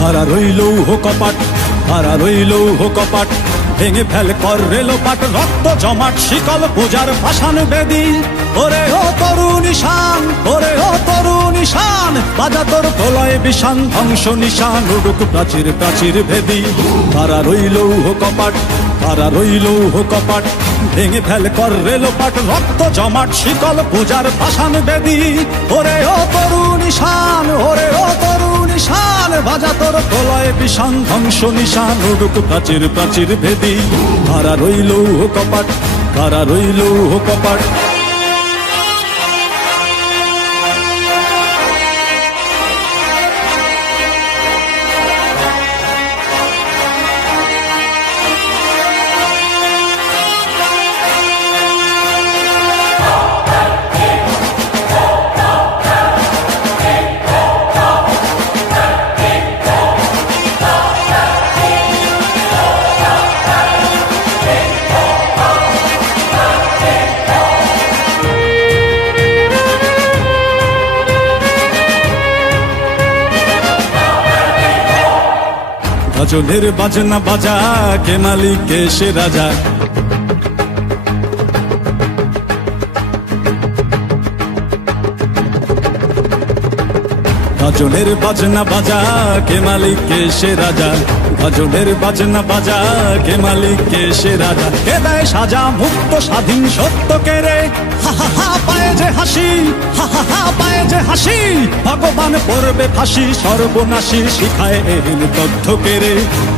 কারা রইল কপাট, কারা রইল কপাট, ভেঙে ফেল কর রেলোপাট, রক্ত জমাট শিকল পূজার পাষাণ বেদী। ওরে ও তরুণ ঈশান, ওরে ও তরুণ ঈশান, বাজা তোর প্রলয় বিষান, ধ্বংস নিশান উড়ুক প্রাচীর প্রাচীর ভেদী। কারা রইল কপাট, কারা রইল কপাট, ভেঙে ফেল কর রেলোপাট, রক্ত জমাট শিকল পূজার পাষাণ বেদী। ওরে ও তরুণ ঈশান, ওরে ও তরুণ ঈশান, বাজা তোর প্রলয় বিষান, ধ্বংস নিশান উড়ুক প্রাচীর প্রাচীর ভেদী। কারা রইল কপাট, কারা রইল কপাট। ভজনের বাজনা বাজা, কে মালিক কে সে রাজা। ভজনের বাজনা বাজা, কে মালিক কে সে রাজা। ভজনের বাজনা বাজা, কে মালিক কে সে রাজা। কে দেয় সাজা মুক্ত স্বাধীন সত্য কে রে, হা হা হা পায়ে যে হাসি, হা হা হা পায়ে যে হাসি। ভগবান পড়বে ফাঁসি সর্বনাশী, শিখায় এহেন তথ্য কে রে।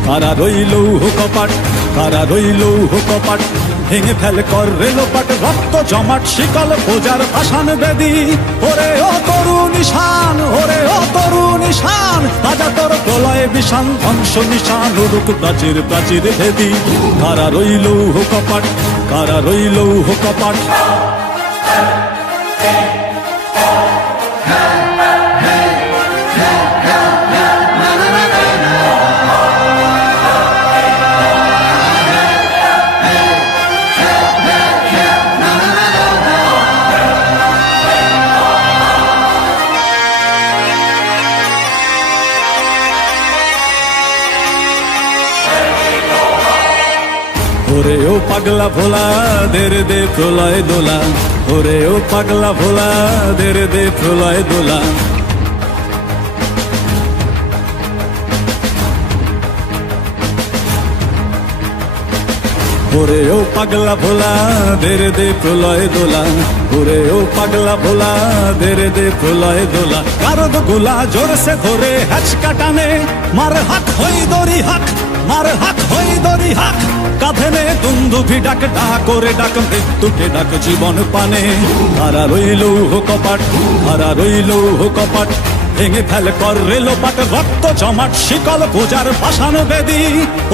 কারা রইল কপাট, কারা রইল কপাট, ভেঙে ফেল কর রেলোপাট, রক্ত জমাট শিকল পূজার পাষাণ বেদী। ওরে ও তরুণ ঈশান, ওরে ও তরুণ ঈশান, বাজা তোর প্রলয় বিষান, ধ্বংস নিশান উড়ুক প্রাচীর প্রাচীর ভেদী। কারা রইল কপাট, কারা রইল কপাট। ওরে ও পাগলা ভোলা, দের দে প্রলয় দোলা। ওরে ও পাগলা ভোলা, দের দে প্রলয় দোলা। ওরে ও পাগলা ভোলা, দের দে প্রলয় দোলা। ওরে ও পাগলা ভোলা, দের দে প্রলয় দোলা। কারদ গুলা জোরসে ধরে হ্যাচকা টানে, মার হাক হই দড়ি হাক, মার হাক হই দড়ি হাক। কাঁধে নে দুন্দুভি ডাক, ডাক করে ডাক মৃত্যুকে ডাক জীবন পানে। কারা রইল কপাট, কারা রইল কপাট, ভেঙে ফেল কর রেলোপাট, রক্ত জমাট শিকল পূজার পাষাণ বেদী।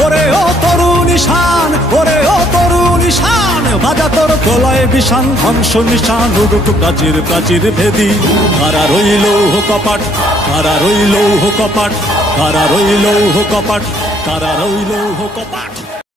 ওরে ও তরুণ ঈশান, ওরে ও তরুণ ঈশান, বাজা তোর প্রলয় বিষান, ধ্বংস নিশান উড়ুক প্রাচীর প্রাচীর ভেদী। কারা রইল কপাট, কারা রইল কপাট, কারা রইল কপাট, কারা রইল কপাট।